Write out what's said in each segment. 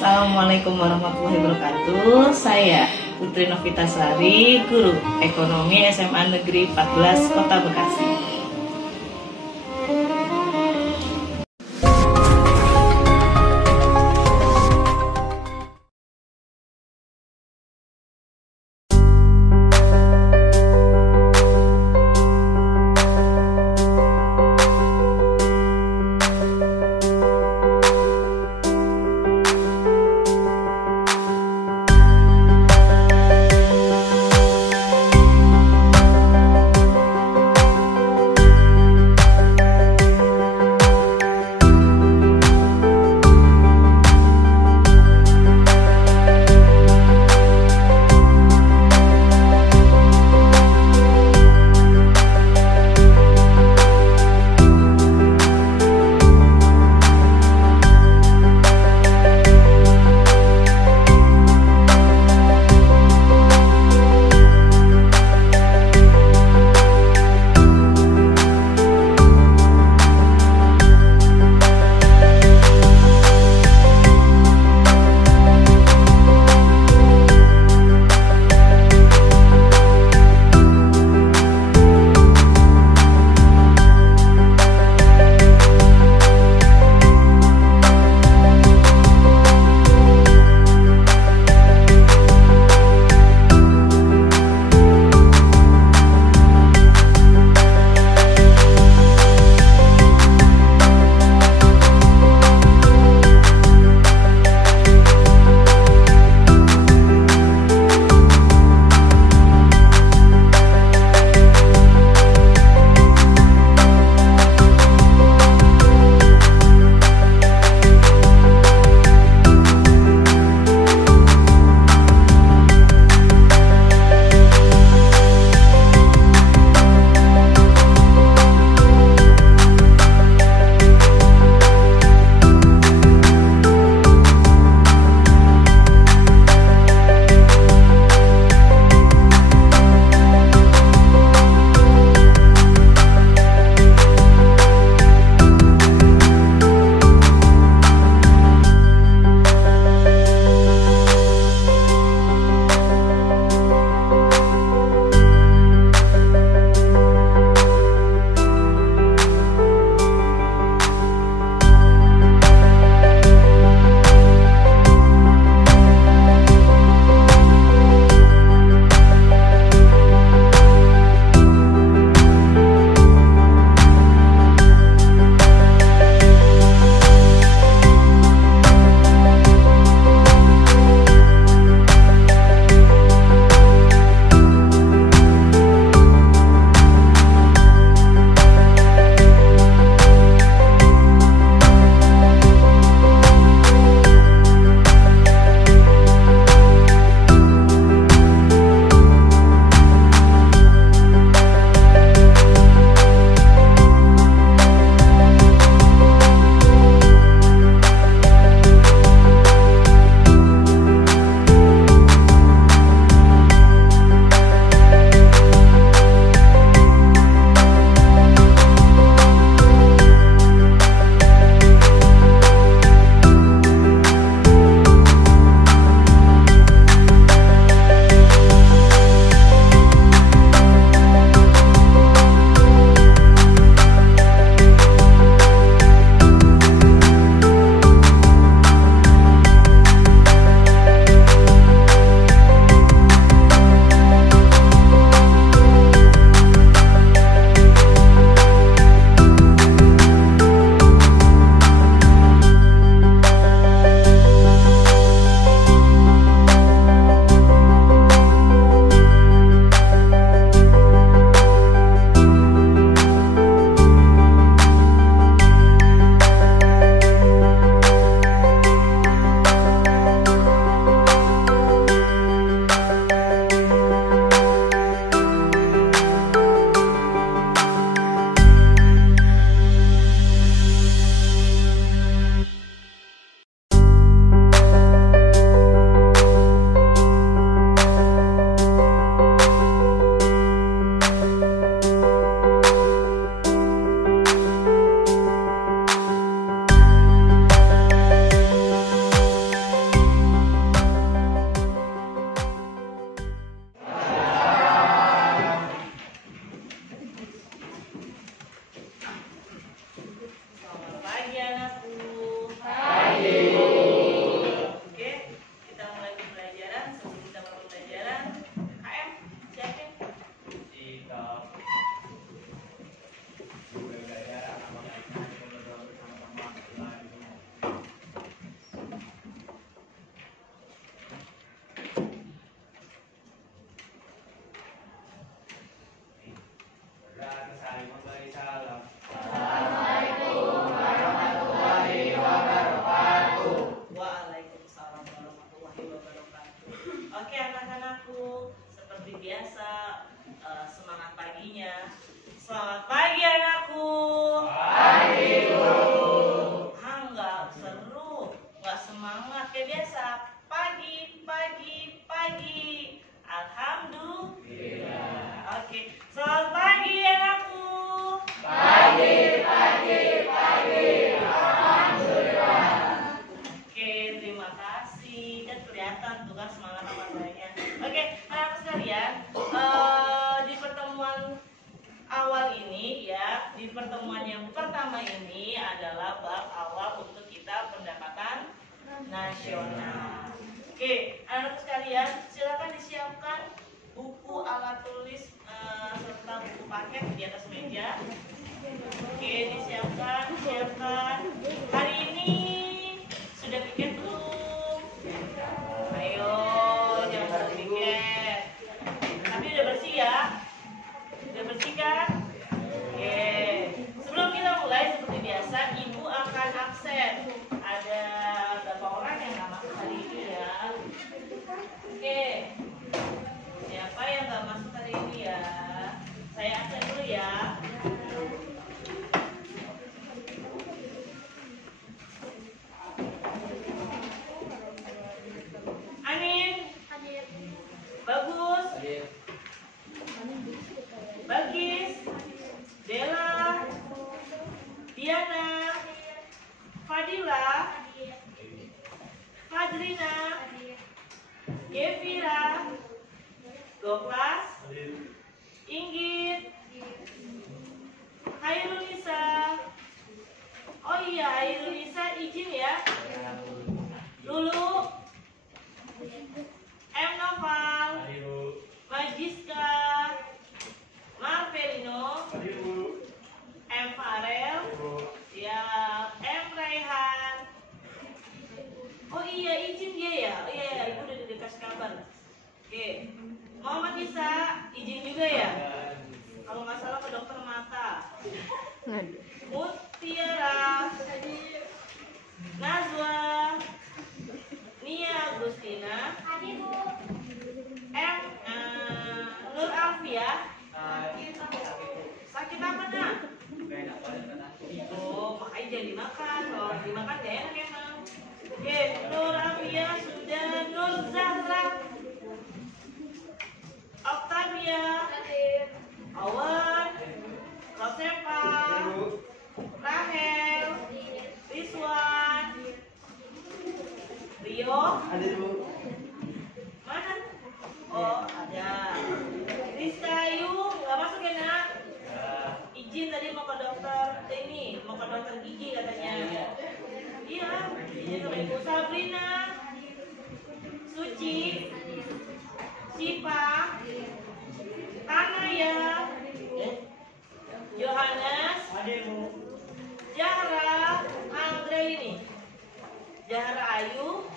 Assalamualaikum warahmatullahi wabarakatuh. Saya Putri Novitasari, Guru Ekonomi SMA Negeri 14 Kota Bekasi. seru, nggak semangat kayak biasa. Pagi, pagi, pagi. Alhamdulillah. Oke, selamat pagi anakku. Pagi, pagi, pagi. Alhamdulillah. Oke, terima kasih. Kan kelihatan tuh kan semangat saya. Oke, anak sekalian, di pertemuan awal ini ya, di pertemuan yang pertama ini adalah bab awal untuk kita pendapatan nasional. Oke, anak sekalian, silakan disiapkan buku, alat tulis serta buku paket di atas meja. Oke, disiapkan, siapkan. Hari ini sudah piket belum? Ayo, jangan piket. Tapi udah bersih ya? Udah bersih kan? Oke. Sebelum kita mulai seperti biasa, Ibu akan absen. Ada berapa orang yang nggak masuk hari ini ya? Oke. Siapa yang nggak masuk hari ini ya? Saya absen dulu ya. Anin. Bagus. Bagis, Bella, Diana, Fadila, Fadrina, Gevira, Goklas, Inggit, Hairunisa. Oh iya, Hairunisa izin ya. Lulu, M. Noval, Magiska, Marvelino, M. Farel, ya, M. Raihan. Oh iya, izin dia ya. Oh iya, Ibu udah dikasih kabar. Oke, Muhammad Isa, izin juga ya. Kalau nggak salah ke dokter mata. Mutiara, Nazwa, Nia Agustina, Nur Alfia. Sakit apa nak? Oh, makanya jangan dimakan. Kalau dimakan gak enak emang. Oke, Nur Alfia sudah. Nur Zahra, Octavia, Awan, Rosepa, Rahel, Rizwan, Rio. Mana? Oh, ada. Rizka Ayu nggak masuk ya nak? Izin tadi mau ke dokter ini, mau ke dokter gigi katanya. Iya, izin sama Ibu. Sabrina, Suci, Sipa, Tanaya, Yohanes, Zahra, Andre ini, Zahra Ayu,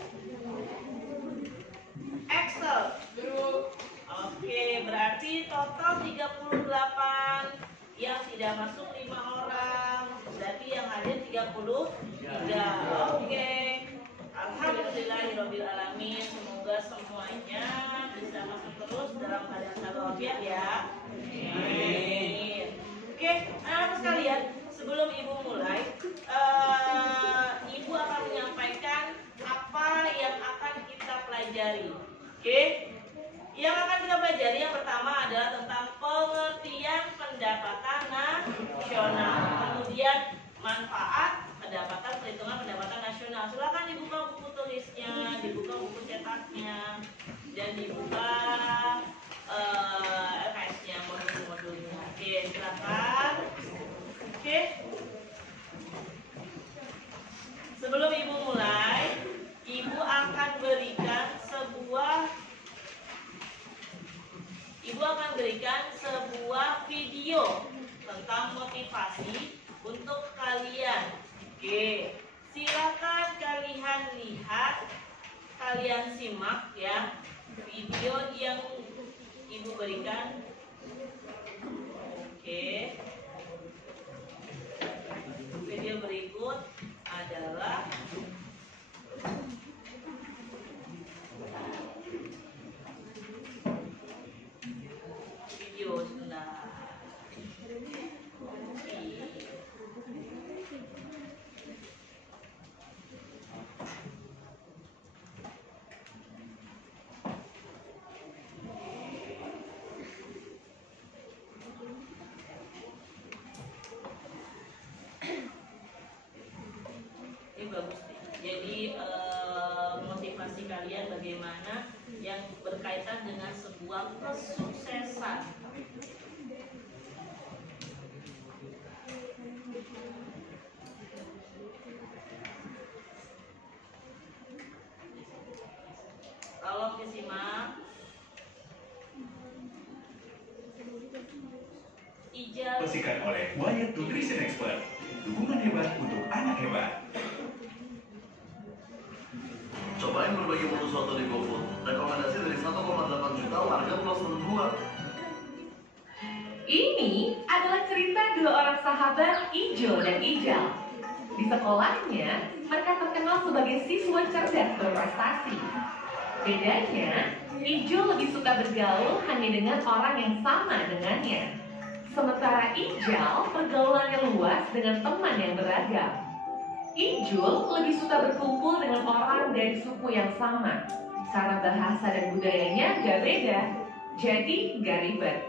Excel. Oke, berarti total 38 yang tidak masuk 5 orang. Berarti yang hadir 33. Oke. Alhamdulillahirabbil alamin. Semoga semuanya bisa masuk terus dalam keadaan selalu walafiat ya. Amin. Oke, anak sekalian, sebelum Ibu mulai, Ibu akan menyampaikan apa yang akan kita pelajari. Oke? Yang akan kita pelajari yang pertama adalah tentang pengertian pendapatan nasional. Kemudian manfaat pendapatan, perhitungan pendapatan nasional. Silakan dibuka buku tulisnya, dibuka buku cetaknya, dan dibuka LKS-nya, modul-modulnya. Oke, silakan. Oke. Sebelum Ibu mulai, Ibu akan berikan sebuah video tentang motivasi untuk kalian. Oke, silakan kalian lihat, kalian simak ya video yang Ibu berikan. Oke, video berikut adalah video sebentar. bagus nih. Jadi motivasi kalian bagaimana yang berkaitan dengan sebuah kesuksesan. Tolong disimak. Ijal Disaksikan oleh Wyatt Nutrition Expert. Dukungan hebat untuk anak hebat. Cobain berbagi menu soto di GoFood. Rekomendasi dari 1,8 juta warga Pulau Seribu. Ini adalah cerita dua orang sahabat Ijo dan Ijal. Di sekolahnya, mereka terkenal sebagai siswa cerdas berprestasi. Bedanya, Ijo lebih suka bergaul hanya dengan orang yang sama dengannya. Sementara Ijal pergaulannya luas dengan teman yang beragam. Ijul lebih suka berkumpul dengan orang dari suku yang sama. Karena bahasa dan budayanya gak beda, jadi gak ribet.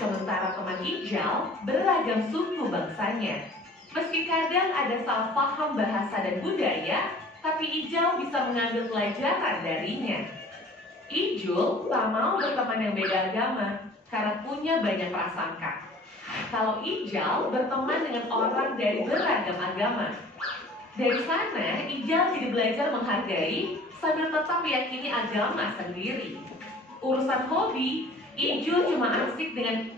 Sementara teman Ijal beragam suku bangsanya. Meski kadang ada salah paham bahasa dan budaya, tapi Ijal bisa mengambil pelajaran darinya. Ijul tak mau berteman yang beda agama karena punya banyak prasangka. Kalau Ijal berteman dengan orang dari beragam agama. Dari sana, Ijal jadi belajar menghargai sambil tetap meyakini agama sendiri. Urusan hobi, Ijul cuma asik dengan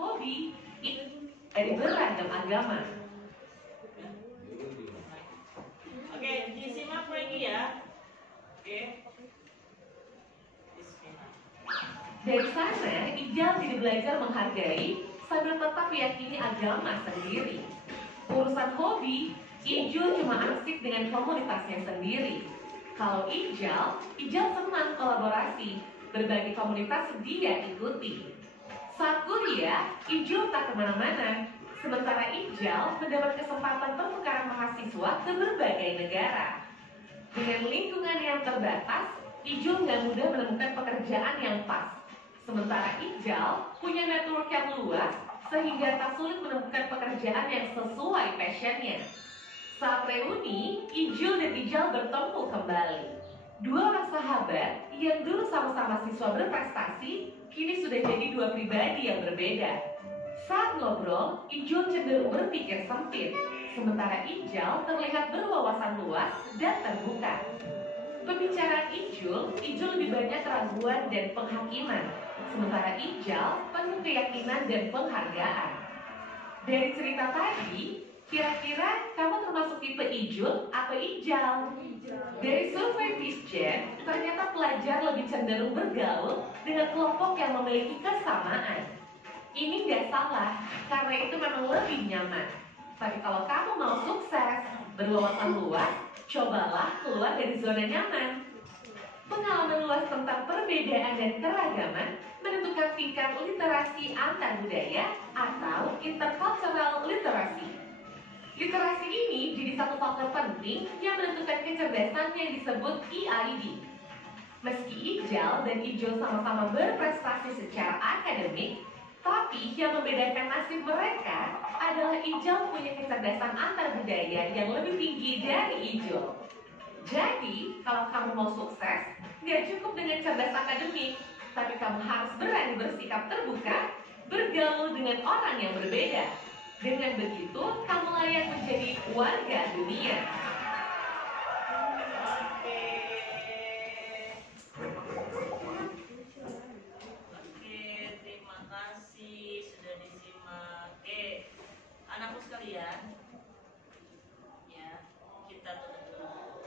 hobi dari beragam agama. Oke, disimak lagi ya. Oke. Bismillah. Dari sana, Ijal jadi belajar menghargai sambil tetap meyakini agama sendiri. Urusan hobi, Ijul cuma asik dengan komunitasnya sendiri. Kalau Ijal senang kolaborasi, berbagai komunitas dia ikuti. Saat kuliah, Ijul tak kemana-mana, sementara Ijal mendapat kesempatan pertukaran mahasiswa ke berbagai negara. Dengan lingkungan yang terbatas, Ijul nggak mudah menemukan pekerjaan yang pas. Sementara Ijal punya network yang luas, sehingga tak sulit menemukan pekerjaan yang sesuai passionnya. Saat reuni, Ijul dan Ijal bertemu kembali. Dua orang sahabat yang dulu sama-sama siswa berprestasi, kini sudah jadi dua pribadi yang berbeda. Saat ngobrol, Ijul cenderung berpikir sempit, sementara Ijal terlihat berwawasan luas dan terbuka. Pembicaraan Ijul lebih banyak keraguan dan penghakiman, sementara Ijal penuh keyakinan dan penghargaan. Dari cerita tadi, kira-kira kamu termasuk tipe Ijul atau Ijal? Dari survei Peacegen, ternyata pelajar lebih cenderung bergaul dengan kelompok yang memiliki kesamaan. Ini nggak salah, karena itu memang lebih nyaman. Tapi kalau kamu mau sukses, berwawasan luas, cobalah keluar dari zona nyaman. Pengalaman luas tentang perbedaan dan keragaman menentukan tingkat literasi antar budaya atau intercultural literacy. Literasi ini jadi satu faktor penting yang menentukan kecerdasan yang disebut EID. Meski Ijal dan Ijul sama-sama berprestasi secara akademik, tapi yang membedakan nasib mereka adalah Ijal punya kecerdasan antar budaya yang lebih tinggi dari Ijul. Jadi, kalau kamu mau sukses, nggak cukup dengan cerdas akademik, tapi kamu harus berani bersikap terbuka, bergaul dengan orang yang berbeda. Dengan begitu, kamu layak menjadi warga dunia. Oke, terima kasih sudah disimak. Oke, anakku sekalian, ya kita tutup dulu.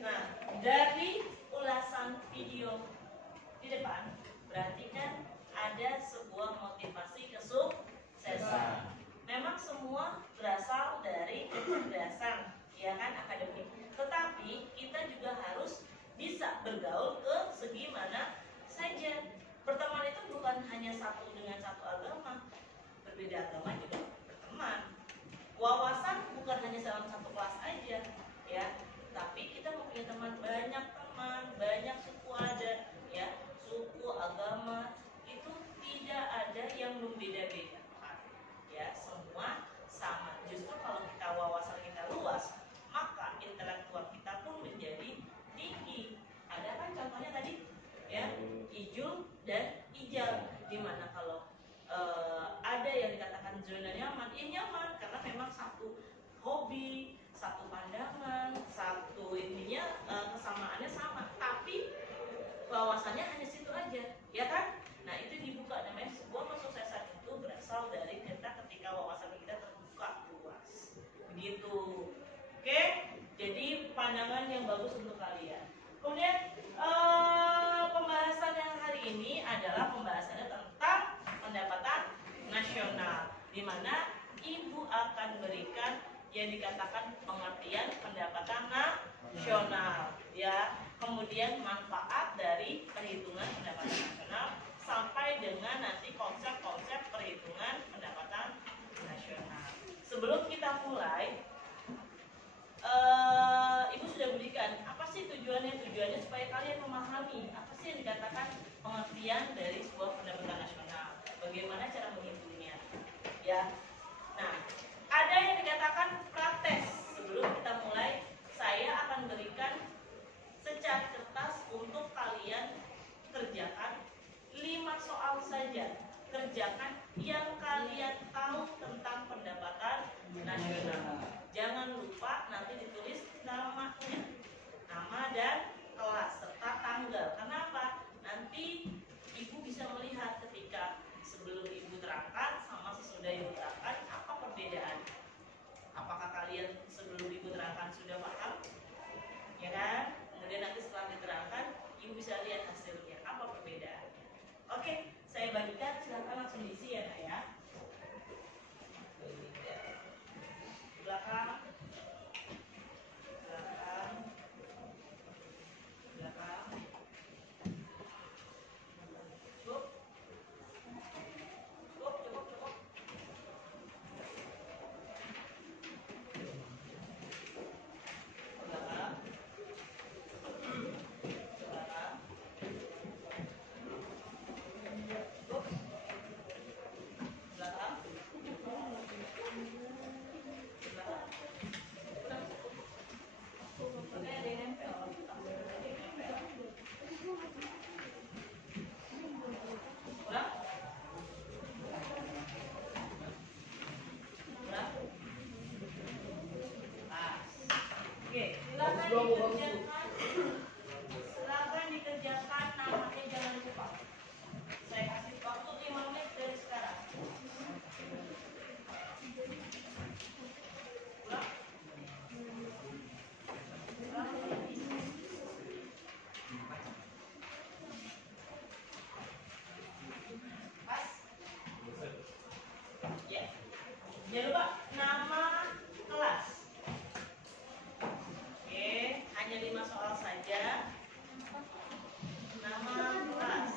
Nah, dari ulasan video di depan, berarti kan ada sebuah motivasi kesuksesan. Memang semua berasal bukan hanya dalam satu kelas aja, ya. Tapi kita mempunyai banyak teman, banyak suku adat, ya, suku, agama, itu tidak ada yang membeda-bedakan, ya, semua sama. Justru kalau kita wawasan kita luas, maka intelektual kita pun menjadi tinggi. Ada kan contohnya tadi, ya, Ijul dan Ijal, dimana kalau ada yang dikatakan zona nyaman, ya nyaman karena memang satu hobi, satu pandangan, satu intinya kesamaannya sama, tapi wawasannya hanya situ aja, ya kan? Nah, itu dibuka, namanya sebuah kesuksesan itu berasal dari kita ketika wawasan kita terbuka luas, begitu. Oke, jadi pandangan yang bagus untuk kalian. Kemudian pembahasan yang hari ini adalah pembahasannya tentang pendapatan nasional, di mana Ibu akan berikan yang dikatakan pengertian pendapatan nasional, ya. Kemudian manfaat dari perhitungan pendapatan nasional sampai dengan nanti konsep-konsep perhitungan pendapatan nasional. Sebelum kita mulai, Ibu sudah berikan apa sih tujuannya supaya kalian memahami apa sih yang dikatakan pengertian dari sebuah pendapatan nasional, bagaimana cara menghitungnya, ya. Nah, ada yang dikatakan praktes. Sebelum kita mulai, saya akan berikan secari kertas untuk kalian kerjakan 5 soal saja. Kerjakan yang kalian tahu tentang pendapatan nasional. Jangan lupa nanti ditulis namanya, nama dan kelas serta tanggal. Kenapa? Nanti Ibu bisa melihat ketika sebelum Ibu terangkan sama sesudah Ibu terangkan apa perbedaan. Apakah kalian sebelum Ibu terangkan sudah paham? Ya kan? Kemudian nanti setelah diterangkan Ibu bisa lihat hasilnya, apa perbedaannya. Oke, saya bagikan, silakan langsung diisi ya, Nak, ya. Belakang, belakang, belakang. Cukup, cukup, cukup, cukup. Belakang, belakang. Cukup. Belakang. Belakang. Oke, ada yang nempel. Ada yang nempel. Kurang? Kurang? Pas. Oke, silakan dikerjakan namanya, jangan lupa. Saya kasih waktu 5 menit dari sekarang. Kurang? Pas? Ya. Jangan lupa nama kelas. Oke, hanya 5 soal saja. Nama kelas.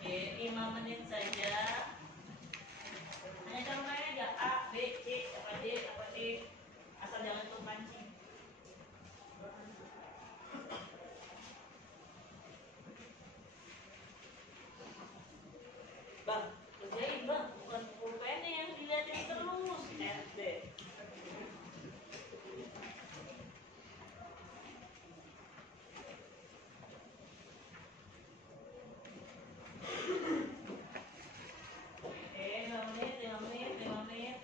Oke, 5 menit saja. Hanya contohnya aja A, B, C, apa D, apa D. Asal jangan terpancing. Bang, kerjain bang, bukan pulpennya yang dilihatin terus. SD. Oke, 5 menit, 5 menit, 5 menit.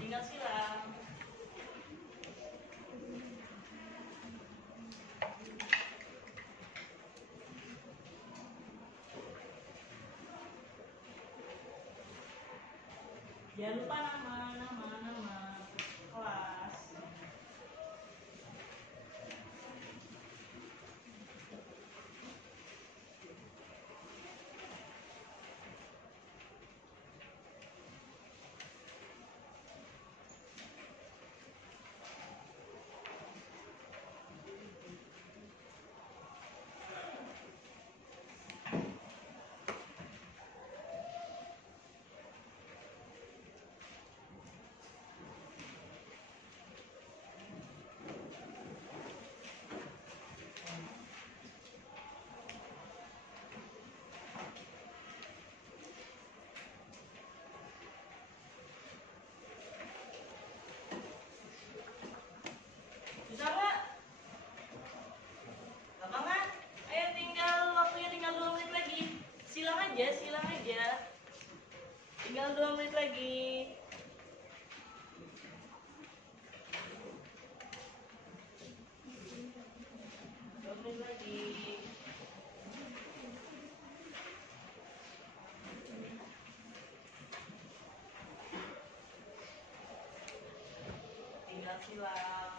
Tinggal silang. Jangan lupa nama kelas. Tinggal 2 menit lagi. Tinggal silang.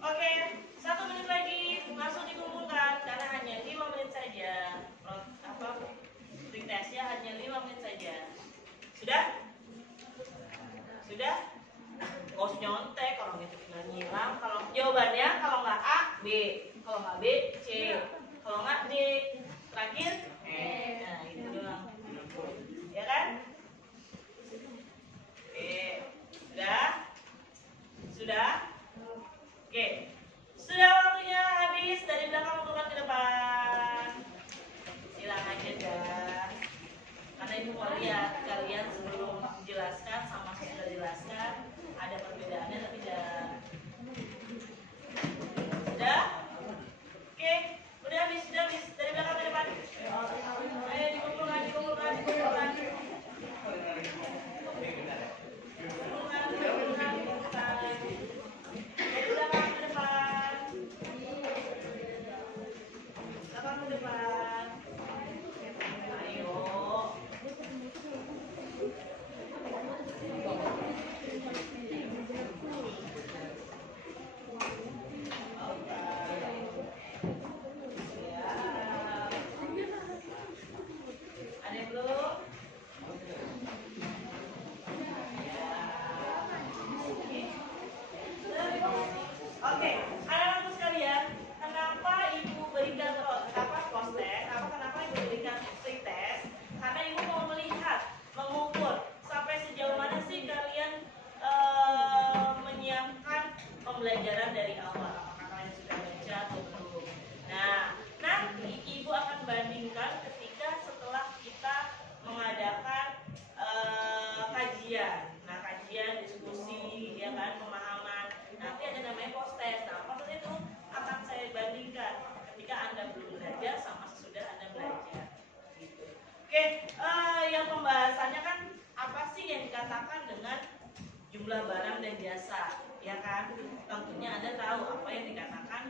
Oke, 1 menit lagi langsung dikumpulkan karena hanya 5 menit saja. Ring testnya hanya 5 menit saja. Sudah? Sudah? Nggak usah nyontek kalau gitu tinggal nyilang. Kalau jawabannya kalau nggak A, B. Kalau nggak B, C. Kalau nggak D. Terakhir, E. Nah, itu doang. Ya kan? Sudah? Sudah? Oke, sudah waktunya habis. Dari belakang munculkan ke depan. Silang aja dah. Karena ibu mau lihat kalian sebelum dijelaskan sama sudah jelaskan ada perbedaannya tapi dah. Sudah? Oke, udah habis, sudah habis. Dari belakang ke depan. Ayo dikumpulkan, dikumpulkan, dikumpulkan. Dari belakang ke depan. Belakang ke depan. Ayo. Ada yang belum? Oke, anak-anakku sekalian, kenapa ibu berikan post test? Kenapa ibu berikan free test? Karena ibu mau melihat, mengukur sampai sejauh mana sih kalian menyiapkan pembelajaran dari awal. Apakah kalian sudah baca atau belum? Nah, nanti ibu akan bandingkan ketika setelah kita mengadakan kajian. Nah, kajian, diskusi, ya kan, pemahaman. Nanti ada namanya post test. Nah, post test itu akan saya bandingkan ketika Anda belum belajar sama sesudah Anda belajar. Gitu. Oke, yang pembahasannya kan apa sih yang dikatakan dengan jumlah barang dan jasa, ya kan? Tentunya Anda tahu apa yang dikatakan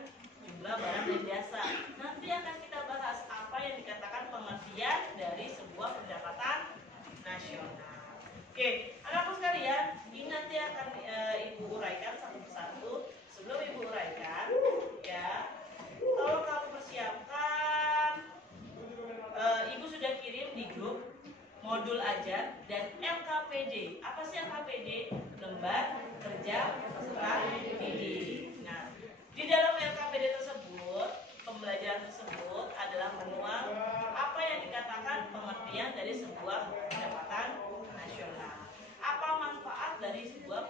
jumlah barang dan jasa. Nanti akan kita bahas apa yang dikatakan pengertian dari sebuah pendapatan nasional. Oke, anakku sekalian, ini nanti akan ibu uraikan satu persatu. Sebelum ibu uraikan, ya, tolong kamu persiapkan. Ibu sudah kirim di grup modul ajar dan LKPD. Apa sih LKPD? Lembar kerja peserta didik. Nah, di dalam LKPD tersebut, pembelajaran tersebut adalah menuang apa yang dikatakan pengertian dari sebuah pendapatan nasional. Apa manfaat dari sebuah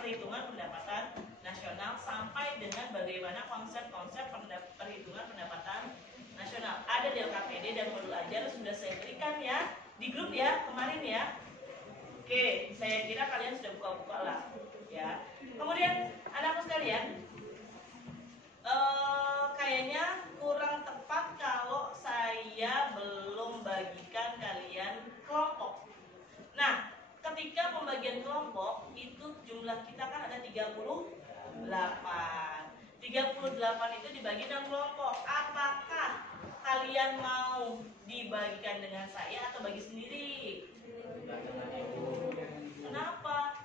perhitungan pendapatan nasional sampai dengan bagaimana konsep-konsep perhitungan pendapatan nasional. Ada di LKPD dan modul ajar sudah saya berikan ya di grup ya kemarin ya. Oke, saya kira kalian sudah buka-buka lah ya. Kemudian anakku sekalian, kayaknya kurang tepat kalau saya belum bagikan kalian kelompok. Nah, ketika pembagian kelompok itu jumlah kita kan ada 38. 38 itu dibagi 6 kelompok. Apakah kalian mau dibagikan dengan saya atau bagi sendiri? Kenapa?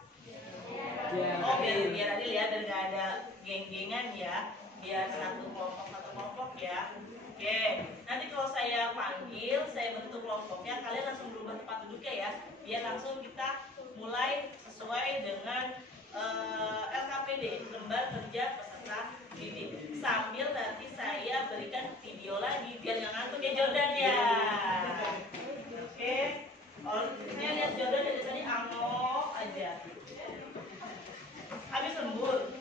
Oh, biar adil ya, dan nggak ada geng-gengan ya. Biar satu kelompok ya. Oke, nanti kalau saya panggil, saya bentuk kelompoknya, kalian langsung berubah tempat duduknya ya. Biar langsung kita mulai sesuai dengan LKPD, lembar kerja peserta didik. Sambil nanti saya berikan video lagi biar nggak ngantuk ya Jordan ya. Oke, saya lihat Jordan dari tadi angok aja. Habis lembur.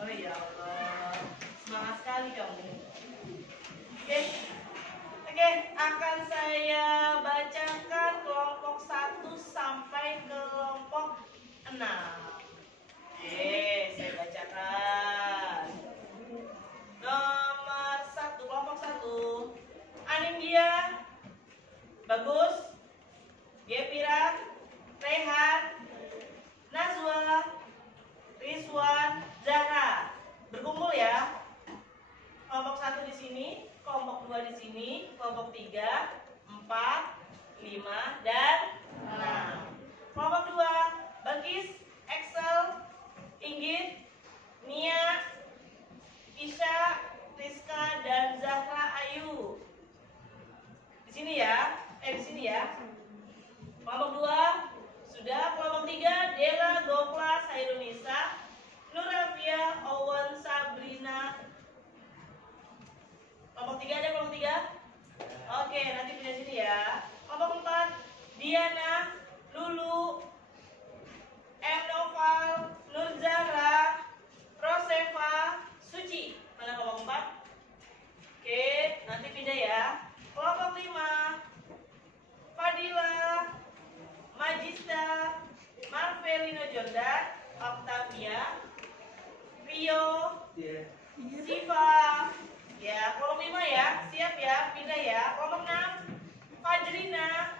Oh ya Allah, semangat sekali kamu. Oke, akan saya bacakan kelompok 1 sampai kelompok 6. Oke, saya bacakan. Nomor 1, kelompok 1. Anindya, Bagus, Gepira, Rehan, Nazwa, Rizwan, Zahra. Berkumpul ya. Kelompok 1 di sini, kelompok 2 di sini, kelompok 3, 4, 5, dan 6. Kelompok 2, Bagis, Excel, Inggit, Nia, Isya, Rizka, dan Zahra Ayu. Di sini ya, di sini ya. Kelompok 2 sudah. Kelompok 3, Dela, Gokla, Sairunisa, Nurafia, Owen, Sabrina. Kelompok 3 ada kelompok 3? Oke, nanti pindah sini ya. Kelompok 4, Diana, Lulu, M. Noval, Nurzara, Rosefa, Suci. Mana kelompok 4? Oke, nanti pindah ya. Kelompok 5, Fadila, Majista, Marvelino Jordan, Octavia, Rio, Siva. Ya, kelompok 5 ya, siap ya, pindah ya. Kelompok 6, Fajrina,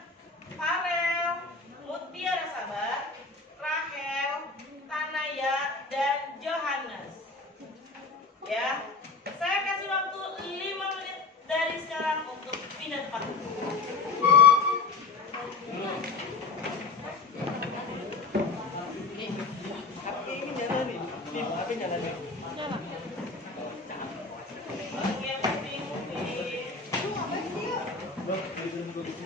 Farel, Mutiara Sabar, Rahel, Tanaya, dan Johannes. Ya, saya kasih waktu 5 menit dari sekarang untuk pindah tempat. Ini nyala nih, HP nyala nih. Oke, moving.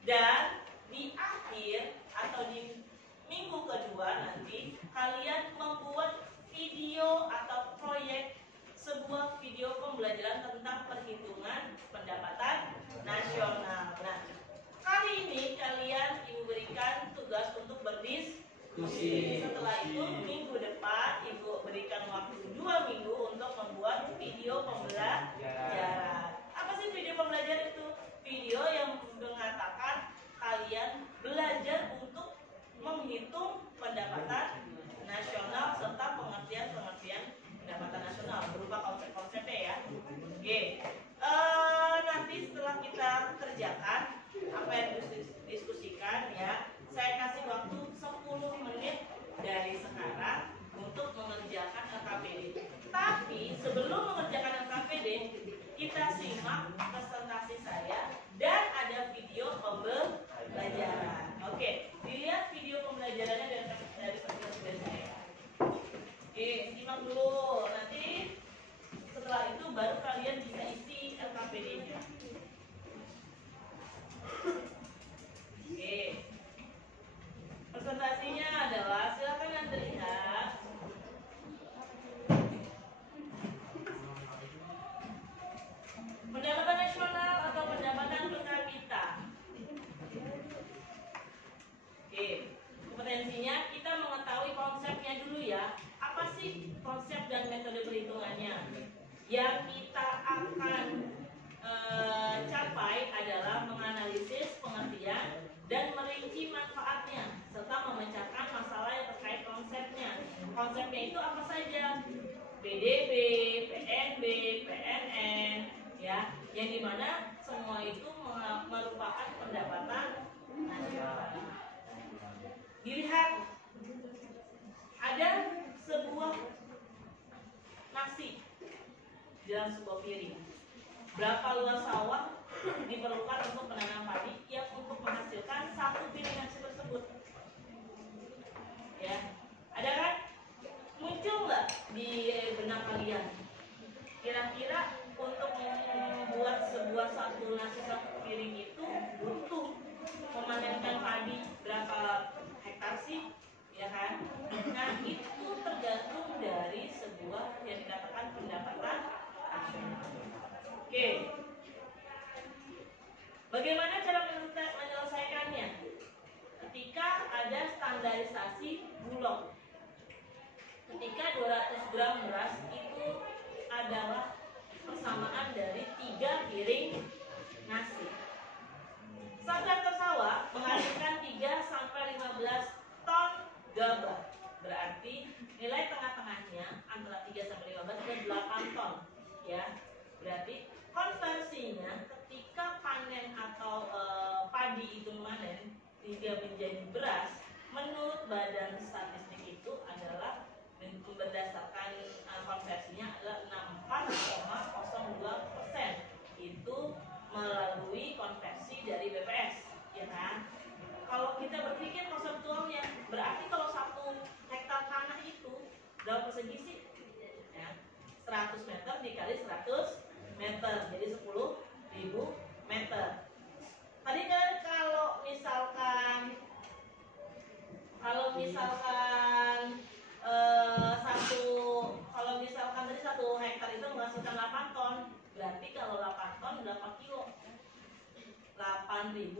Dan di akhir atau di minggu kedua nanti kalian membuat video atau proyek sebuah video pembelajaran tentang perhitungan pendapatan Setelah itu minggu depan Ibu berikan waktu 2 minggu untuk membuat video pembelajaran. Apa sih video pembelajaran itu? Video yang mengatakan kalian belajar untuk menghitung pendapatan nasional serta pengertian-pengertian pendapatan nasional berupa konsep-konsepnya ya. Oke. Nanti setelah kita kerjakan apa yang diskusikan ya, saya kasih waktu 10 menit dari sekarang untuk mengerjakan LKPD. Tapi sebelum mengerjakan LKPD, kita simak presentasi saya dan ada video pembelajaran. Oke, dilihat video pembelajarannya dari presentasi saya. Oke, simak dulu. Nanti setelah itu baru kalian bisa isi LKPD-nya. Oke. Presentasinya adalah, silakan Anda lihat. Pendapatan nasional atau pendapatan per kapita. Oke, kompetensinya kita mengetahui konsepnya dulu ya. Apa sih konsep dan metode perhitungannya? Yang kita akan capai adalah menganalisis pengertian dan merinci manfaatnya serta memecahkan masalah yang terkait konsepnya. Konsepnya itu apa saja? PDB, PNB, PNN, ya, yang dimana semua itu merupakan pendapatan nasional. Dilihat ada sebuah nasi di dalam sebuah piring. Berapa luas sawah diperlukan untuk menanam padi yang untuk menghasilkan satu piring nasi tersebut? Ya, ada kan? Muncul nggak di benak kalian? Kira-kira untuk membuat sebuah satu nasi satu piring itu butuh memanenkan padi berapa hektar sih? Ya kan? Nah, itu tergantung dari sebuah yang dikatakan pendapatan nasional. Oke. Bagaimana cara menyelesaikannya? Ketika ada standarisasi bulog. Ketika 200 gram beras itu adalah persamaan dari 3 piring nasi. Satgas Sawah menghasilkan 3 sampai 15 ton gabah. Berarti nilai tengah-tengahnya antara 3 sampai 15 dan 8 ton, ya. Berarti konversinya ketika panen atau padi itu memanen hingga menjadi beras, menurut Badan Statistik itu adalah berdasarkan konversinya adalah 64,02%. Itu melalui konversi dari BPS, ya kan? Kalau kita berpikir konseptualnya, berarti kalau 1 hektar tanah itu berapa persegi sih? Ya, 100 meter dikali 100 meter, jadi 10.000 meter. Tadi kan kalau misalkan tadi 1 hektar itu menghasilkan 8 ton, berarti kalau 8 ton berapa kilo? 8.000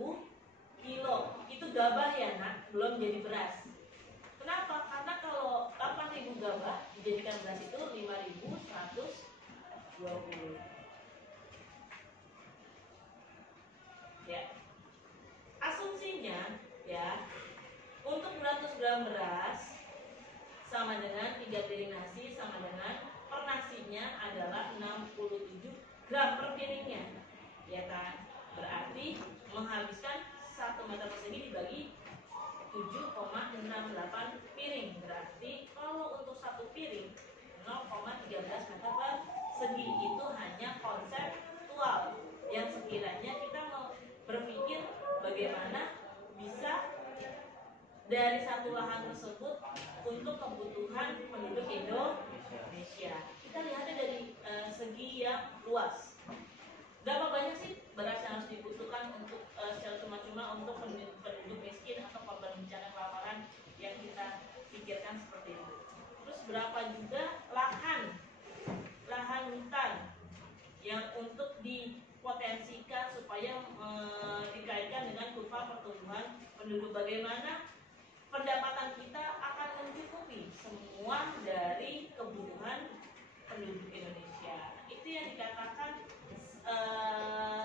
kilo. Itu gabah ya nak, belum jadi beras. Kenapa? Karena kalau 8.000 gabah dijadikan beras itu 5.120. Ya. Asumsinya ya, untuk 200 gram beras sama dengan 3 piring nasi sama dengan per nasinya adalah 67 gram per piringnya, ya kan? Berarti menghabiskan 1 meter persegi dibagi 7,68 piring. Berarti kalau untuk 1 piring 0,13 meter persegi. Itu hanya konseptual yang sekiranya kita mau berpikir bagaimana bisa dari satu lahan tersebut untuk kebutuhan penduduk Indonesia. Kita lihatnya dari segi yang luas. Berapa banyak sih beras yang harus dibutuhkan untuk secara cuma-cuma untuk penduduk miskin atau korban bencana kelaparan yang kita pikirkan seperti itu. Terus berapa juga lahan hutan yang untuk dipotensikan supaya dikaitkan dengan kurva pertumbuhan penduduk. Bagaimana pendapatan kita akan mencukupi semua dari kebutuhan penduduk Indonesia. Itu yang dikatakan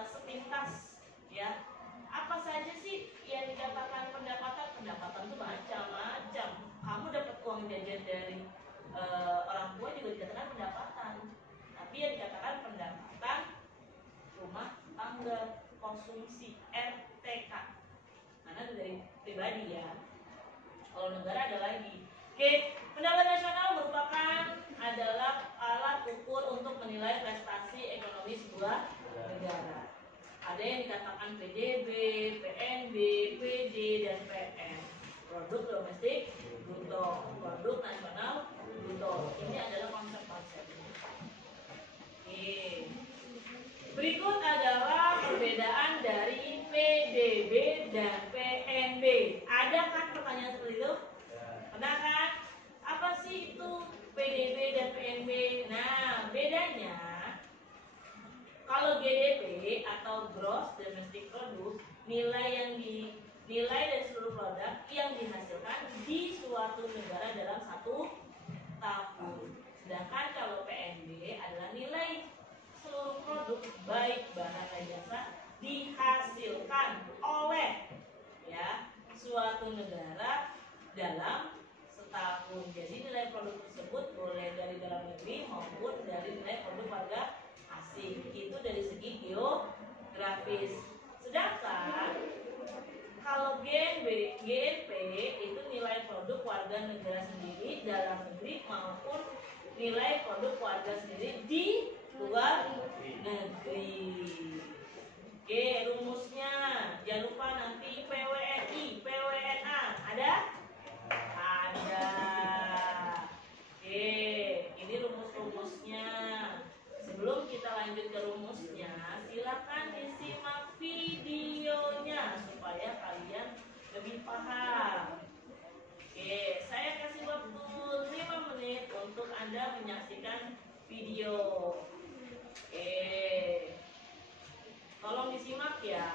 sepintas, ya. Apa saja sih yang dikatakan pendapatan? Pendapatan itu macam-macam. Kamu dapat uang jajan dari orang tua juga dikatakan pendapatan. Tapi yang dikatakan pendapatan rumah tangga, konsumsi, RTK. Karena itu dari pribadi ya. Kalau negara ada lagi. Oke, pendapatan nasional merupakan adalah alat ukur untuk menilai prestasi ekonomi sebuah negara. Ada yang dikatakan PDB, PNB, PD, dan PM. Produk domestik bruto, produk nasional bruto. Ini adalah konsep-konsepnya. Oke. Berikut adalah perbedaan dari PDB dan PNB. Ada kan pertanyaan seperti itu? Pernah kan? Apa sih itu PDB dan PNB? Nah, bedanya kalau GDP atau Gross Domestic Product, nilai dari seluruh produk yang dihasilkan di suatu negara dalam satu tahun. Sedangkan kalau PNB adalah nilai seluruh produk baik barang dan jasa dihasilkan oleh ya suatu negara dalam setahun. Jadi nilai produk tersebut boleh dari dalam negeri maupun dari nilai produk warga asing. Itu dari segi geografis. Sedangkan kalau GNP itu nilai produk warga negara sendiri dalam negeri maupun nilai produk warga sendiri di luar negeri. Oke, rumusnya jangan lupa nanti PWNI, PWNA ada? Ada. Oke, ini rumus-rumusnya. Sebelum kita lanjut ke rumusnya, silakan disimak videonya supaya kalian lebih paham. Oke, saya kasih waktu 5 menit untuk Anda menyaksikan video. Oke, tolong disimak ya.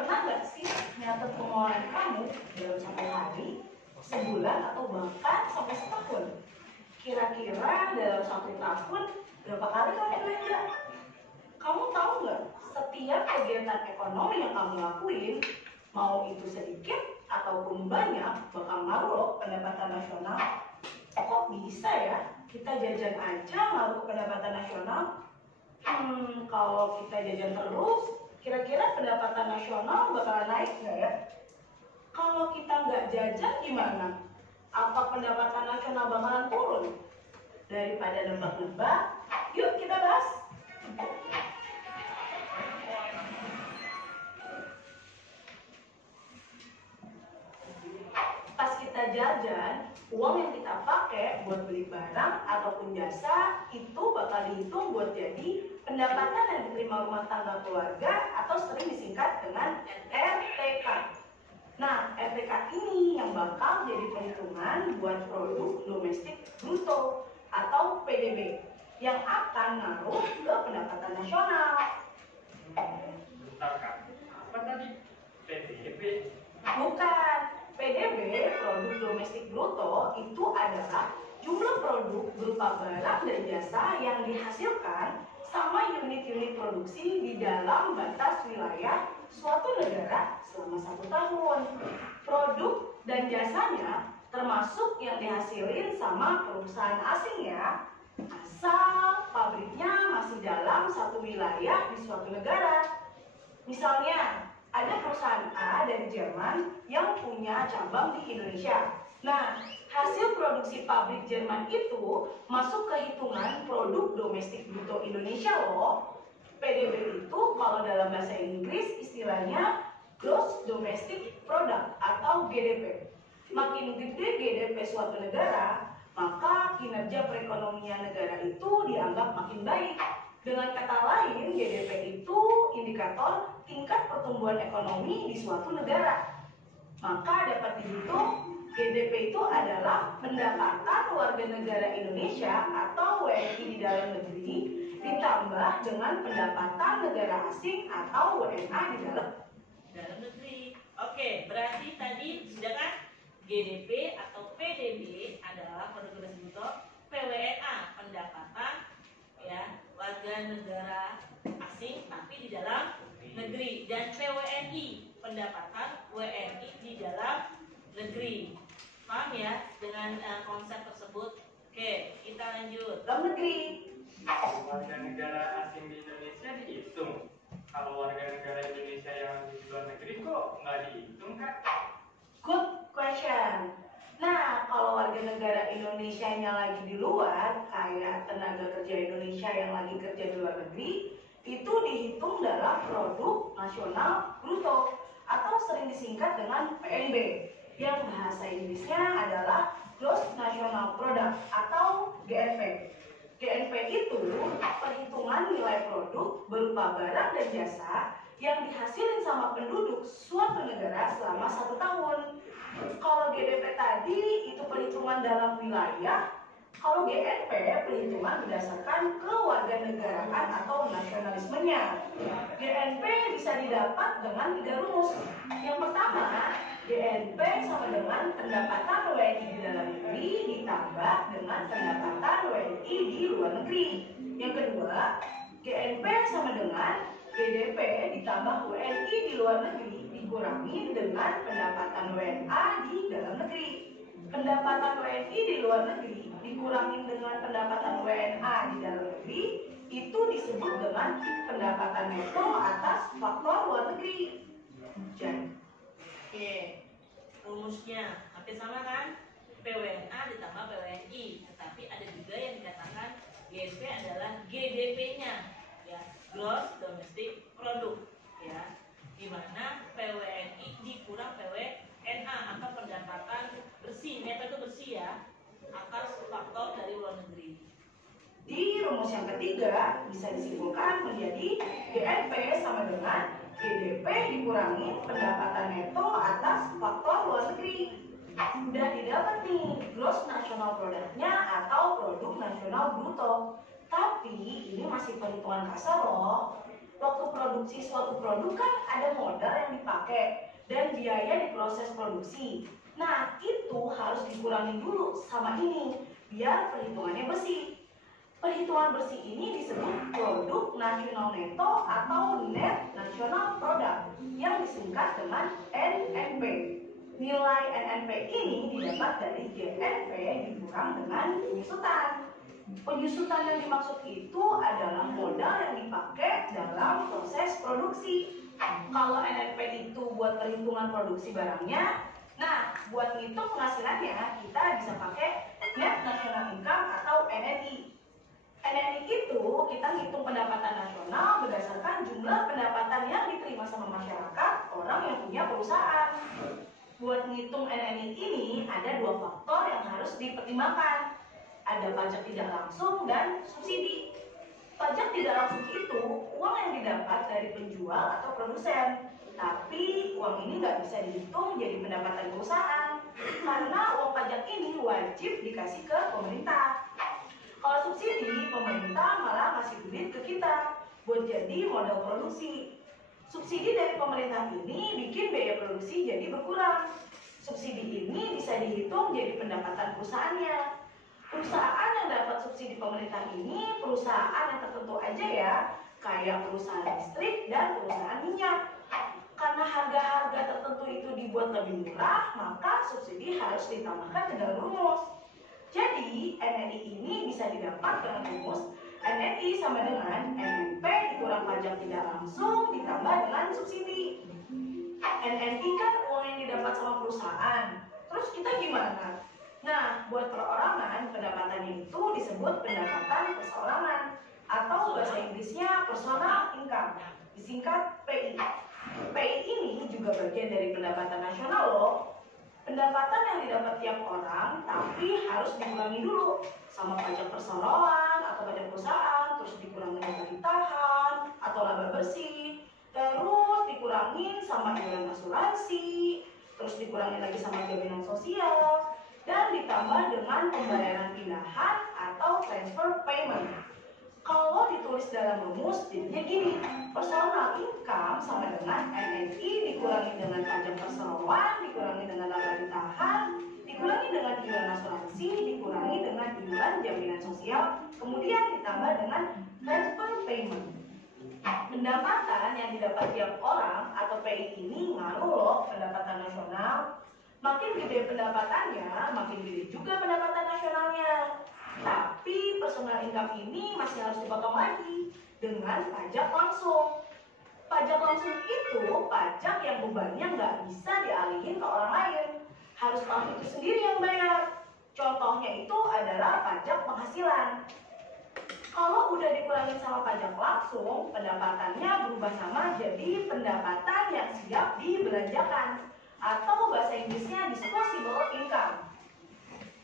Pernah nggak sih nyatet pengeluaran kamu dalam satu hari, sebulan, atau bahkan sampai setahun? Kira-kira dalam satu tahun berapa kali kamu belanja? Kamu tahu nggak, setiap kegiatan ekonomi yang kamu lakuin, mau itu sedikit ataupun banyak, bakal ngaruh loh pendapatan nasional. Kok bisa ya kita jajan aja ngaruh pendapatan nasional? Kalau kita jajan terus, kira-kira pendapatan nasional bakalan naik nggak ya? Kalau kita nggak jajan gimana? Apa pendapatan nasional bakalan turun? Daripada nebak-nebak, yuk kita bahas. Pas kita jajan, uang yang kita pakai buat beli barang ataupun jasa itu bakal dihitung buat jadi pendapatan yang diterima rumah tangga keluarga atau sering disingkat dengan RTK. Nah, RTK ini yang bakal jadi perhitungan buat produk domestik bruto atau PDB yang akan ngaruh ke pendapatan nasional. Bentar Kak, apa tadi? PDB? Bukan. PDB, produk domestik bruto, itu adalah jumlah produk berupa barang dan jasa yang dihasilkan sama unit-unit produksi di dalam batas wilayah suatu negara selama 1 tahun. Produk dan jasanya termasuk yang dihasilin sama perusahaan asing ya, asal pabriknya masih dalam satu wilayah di suatu negara. Misalnya, ada perusahaan A dari Jerman yang punya cabang di Indonesia. Nah, hasil produksi pabrik Jerman itu masuk ke hitungan produk domestik bruto Indonesia loh. PDB itu kalau dalam bahasa Inggris istilahnya Gross Domestic Product atau GDP. Makin gede GDP suatu negara, maka kinerja perekonomian negara itu dianggap makin baik. Dengan kata lain, GDP itu indikator tingkat pertumbuhan ekonomi di suatu negara. Maka dapat dihitung GDP itu adalah pendapatan warga negara Indonesia atau WNI di dalam negeri ditambah dengan pendapatan negara asing atau WNA di dalam negeri. Oke, berarti tadi sudah kan GDP atau PDB adalah produk domestik bruto, PWNA pendapatan ya warga negara asing tapi di dalam negeri, dan PWNI pendapatan WNI di dalam negeri. Paham ya dengan konsep tersebut? Oke, kita lanjut. dalam negeri. Warga negara asing di Indonesia dihitung. Kalau warga negara Indonesia yang di luar negeri kok nggak dihitung Kak? Good question. Nah, kalau warga negara Indonesia-nya lagi di luar, kayak tenaga kerja Indonesia yang lagi kerja di luar negeri, itu dihitung dalam produk nasional bruto atau sering disingkat dengan PNB, yang bahasa Inggrisnya adalah Gross National Product atau GNP. GNP itu perhitungan nilai produk berupa barang dan jasa yang dihasilkan sama penduduk suatu negara selama 1 tahun. Kalau GDP tadi itu perhitungan dalam wilayah, kalau GNP perhitungan berdasarkan kewarganegaraan atau nasionalismenya. GNP bisa didapat dengan 3 rumus. Yang pertama, GNP sama dengan pendapatan WNI di dalam negeri ditambah dengan pendapatan WNI di luar negeri. Yang kedua, GNP sama dengan GDP ditambah WNI di luar negeri dikurangi dengan pendapatan WNA di dalam negeri. Pendapatan WNI di luar negeri dikurangi dengan pendapatan WNA di dalam negeri itu disebut dengan pendapatan neto atas faktor luar negeri. Oke, rumusnya hampir sama kan? PWNA ditambah PWNI, tetapi ada juga yang dikatakan GDP adalah GDP-nya, ya, Gross Domestic Product, ya, di mana PWNI dikurang PWNA atau pendapatan bersih, neto itu bersih ya, atas faktor dari luar negeri. Di rumus yang ketiga bisa disimpulkan menjadi GNP sama dengan GDP dikurangi pendapatan neto atas faktor luar negeri. Udah didapat nih Gross National Product-nya atau produk nasional bruto. Tapi ini masih perhitungan kasar loh. Waktu produksi suatu produk kan ada modal yang dipakai dan biaya di proses produksi. Nah, itu harus dikurangi dulu sama ini biar perhitungannya bersih. Perhitungan bersih ini disebut produk nasional neto atau net national product yang disingkat dengan NNP. Nilai NNP ini didapat dari GNP dikurang dengan penyusutan. Penyusutan yang dimaksud itu adalah modal yang dipakai dalam proses produksi. Kalau NNP itu buat perhitungan produksi barangnya, nah buat ngitung penghasilannya kita bisa pakai Net National Income atau NNI. NNI itu kita ngitung pendapatan nasional berdasarkan jumlah pendapatan yang diterima sama masyarakat orang yang punya perusahaan. Buat ngitung NNI ini ada 2 faktor yang harus dipertimbangkan. Ada pajak tidak langsung dan subsidi. Pajak tidak langsung itu uang yang didapat dari penjual atau produsen. Tapi uang ini nggak bisa dihitung jadi pendapatan perusahaan karena uang pajak ini wajib dikasih ke pemerintah. Kalau subsidi, pemerintah malah ngasih duit ke kita buat jadi modal produksi. Subsidi dari pemerintah ini bikin biaya produksi jadi berkurang. Subsidi ini bisa dihitung jadi pendapatan perusahaannya. Perusahaan yang dapat subsidi pemerintah ini perusahaan yang tertentu aja ya, kayak perusahaan listrik dan perusahaan minyak. Karena harga-harga tertentu itu dibuat lebih murah, maka subsidi harus ditambahkan ke dalam rumus. Jadi, NNI ini bisa didapat dengan rumus NNI sama dengan NNP dikurang pajak tidak langsung ditambah dengan subsidi. NNI kan uang yang didapat sama perusahaan. Terus kita gimana? Nah, buat perorangan, pendapatannya itu disebut pendapatan perseorangan atau bahasa Inggrisnya personal income, disingkat PI. PI ini juga bagian dari pendapatan nasional loh. Pendapatan yang didapat tiap orang, tapi harus dikurangi dulu sama pajak perseroan atau pajak perusahaan, terus dikurangi dari tahan atau laba bersih, terus dikurangin sama iuran asuransi, terus dikurangin lagi sama jaminan sosial, dan ditambah dengan pembayaran pindahan atau transfer payment. Kalau ditulis dalam rumus, jadinya gini, personal income sama dengan NNI dikurangi dengan pajak perseroan, dikurangi dengan laba ditahan, dikurangi dengan iuran asuransi, dikurangi dengan iuran jaminan sosial, kemudian ditambah dengan transfer payment. Pendapatan yang didapat tiap orang atau PI ini ngaruh loh pendapatan nasional. Makin gede pendapatannya, makin gede juga pendapatan nasionalnya. Tapi personal income ini masih harus dipotong lagi dengan pajak langsung. Pajak langsung itu pajak yang bebannya nggak bisa dialihin ke orang lain. Harus orang itu sendiri yang bayar. Contohnya itu adalah pajak penghasilan. Kalau udah dikurangin sama pajak langsung, pendapatannya berubah sama jadi pendapatan yang siap dibelanjakan. Atau bahasa Inggrisnya disposable income,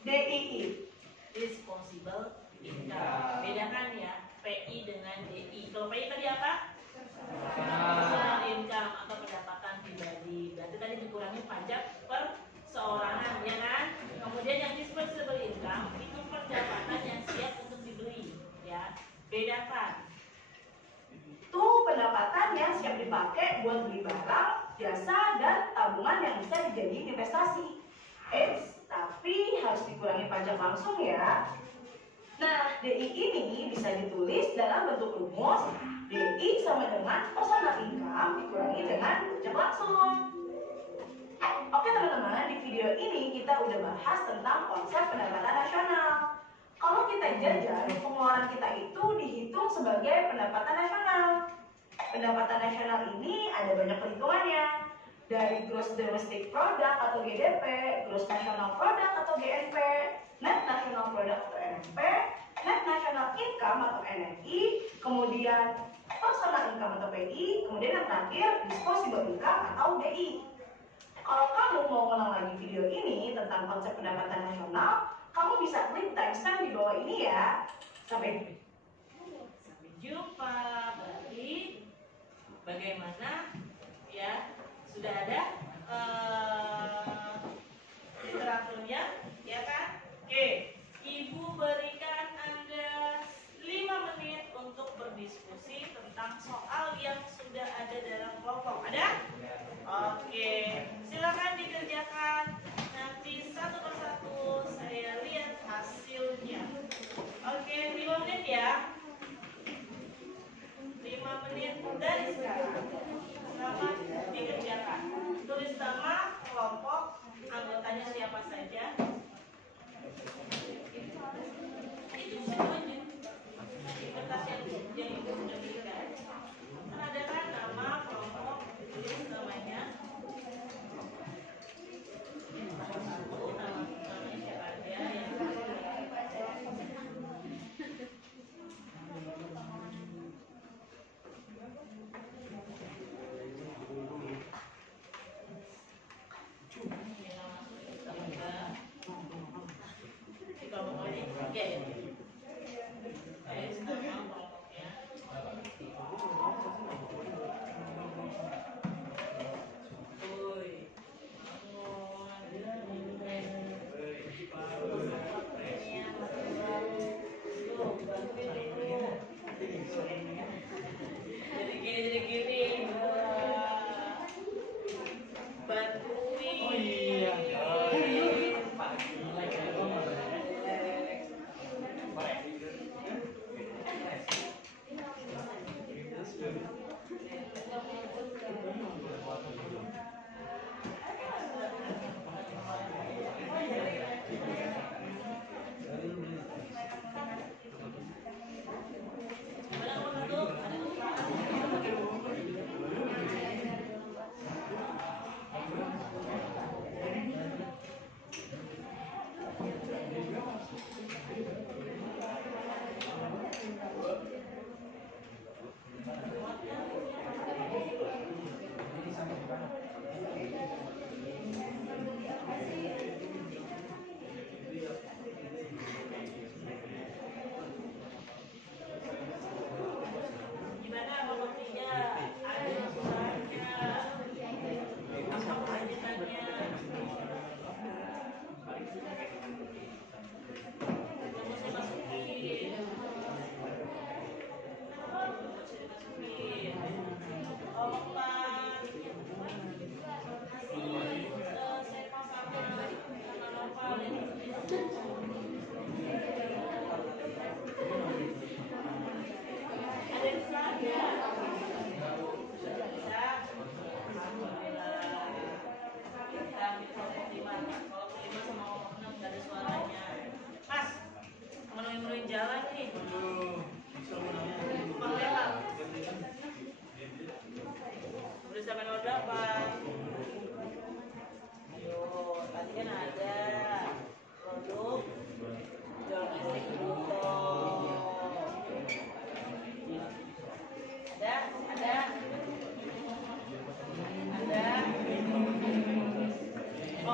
DII. Disposable income. Bedakan ya PI dengan DI. Kalau PI tadi apa? Personal income atau pendapatan pribadi. Berarti tadi dikurangi pajak perseorangan, ya kan? Kemudian yang disposable income itu pendapatan yang siap untuk dibeli, ya. Bedakan. Itu pendapatan yang siap dipakai buat beli barang, jasa, dan tabungan yang bisa dijadiin investasi. Tapi harus dikurangi pajak langsung ya. Nah, DI ini bisa ditulis dalam bentuk rumus DI sama dengan personal income dikurangi dengan pajak langsung. Oke teman-teman, di video ini kita udah bahas tentang konsep pendapatan nasional. Kalau kita jajan, pengeluaran kita itu dihitung sebagai pendapatan nasional. Pendapatan nasional ini ada banyak perhitungannya. Dari Gross Domestic Product atau GDP, Gross National Product atau GNP, Net National Product atau NNP, Net National Income atau NNI, kemudian Personal Income atau PI, kemudian yang terakhir Disposable Income atau DI. Kalau kamu mau ngulang lagi video ini tentang konsep pendapatan nasional, kamu bisa klik timestamp di bawah ini ya. Sampai jumpa. Berarti bagaimana ya? Sudah ada literaturnya, ya kan? Oke, Ibu berikan Anda 5 menit untuk berdiskusi tentang soal yang sudah ada dalam kelompok. Ada? Oke, silakan dikerjakan. Nanti satu persatu saya lihat hasilnya. Oke, 5 menit ya. 5 menit dari sekarang. Selamat dikerjakan. Tulis nama, kelompok, anggotanya siapa saja. Itu semuanya. Di kertas yang Ibu sudah berikan. Kan ada kan nama, kelompok, tulis namanya.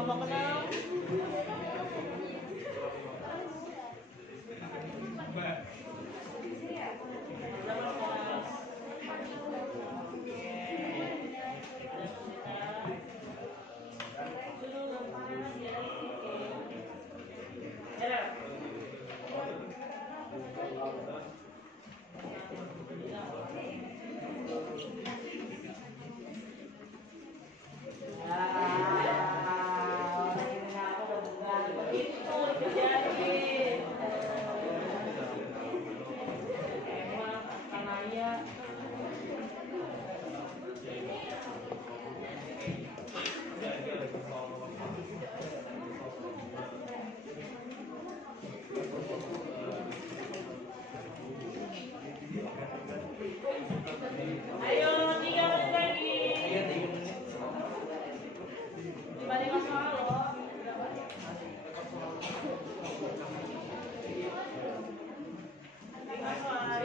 kelompok kenal. Ayo, 3 menit lagi. 5 soal loh. 5 soal.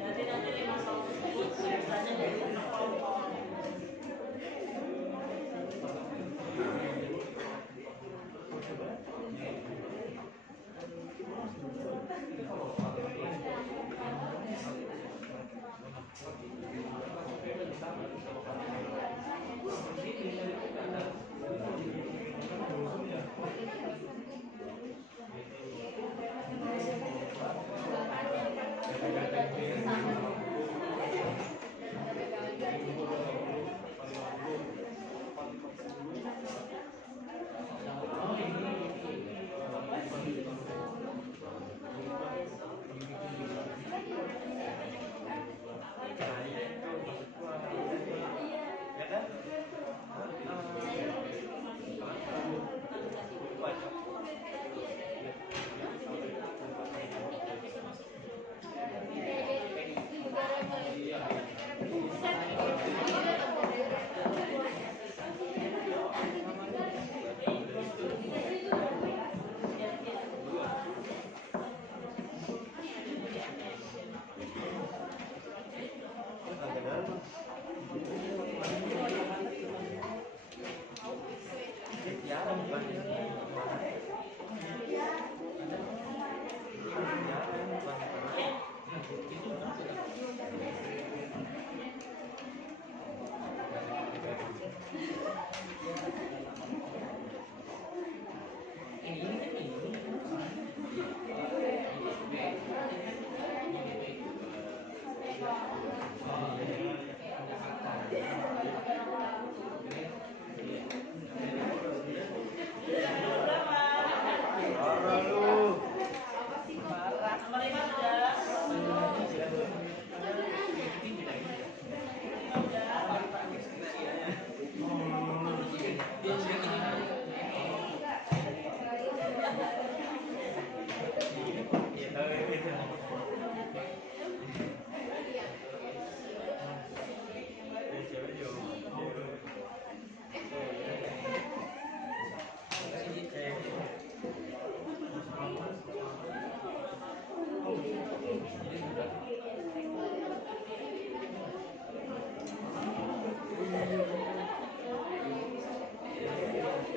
Nanti 5 soal tersebut biasanya dari kelompok.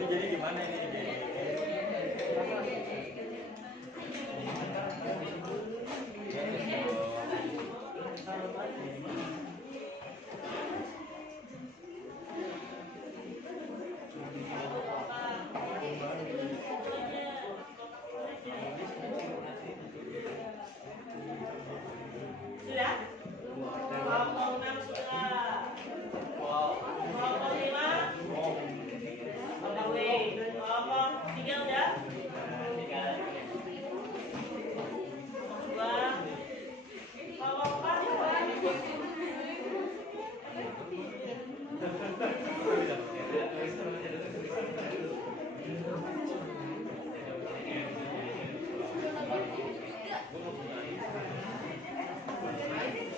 Jadi gimana ini? Sudah? Kelompok 6 sudah. Kelompok 5 on the way. Kelompok 3 udah? Kelompok 2. Kelompok 4 Gue mau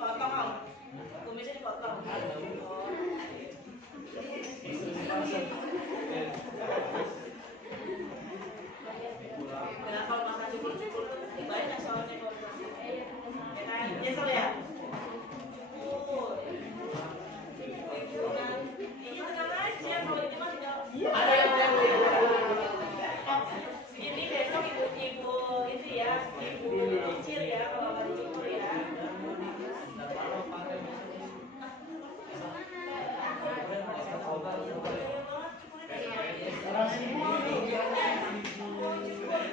dipotong, Om. Kumisnya dipotong. Nah, kalau makan cukur-cukur banyak soalnya kalau ya kan, nyesel ya. Iya tenang aja, kalau ini mah tinggal. Ini besok ibu itu ya, ibu cicil ya kalau nggak dicukur ya.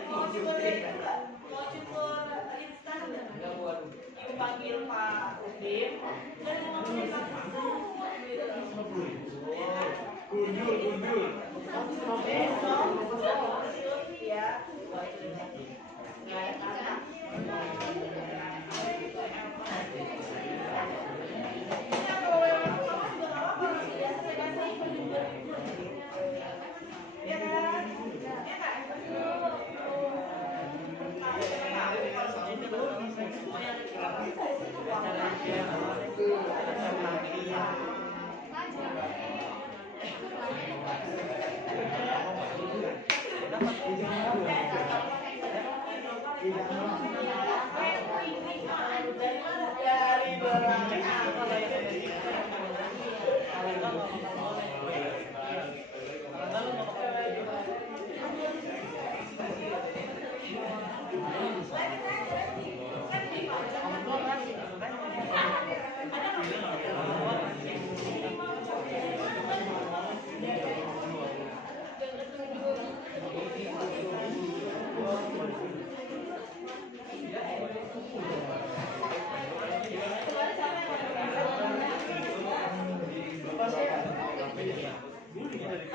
Mau cukur instan nggak? Ibu panggil Pak Udin dan mau menit langsung. Gundul. Besok ya.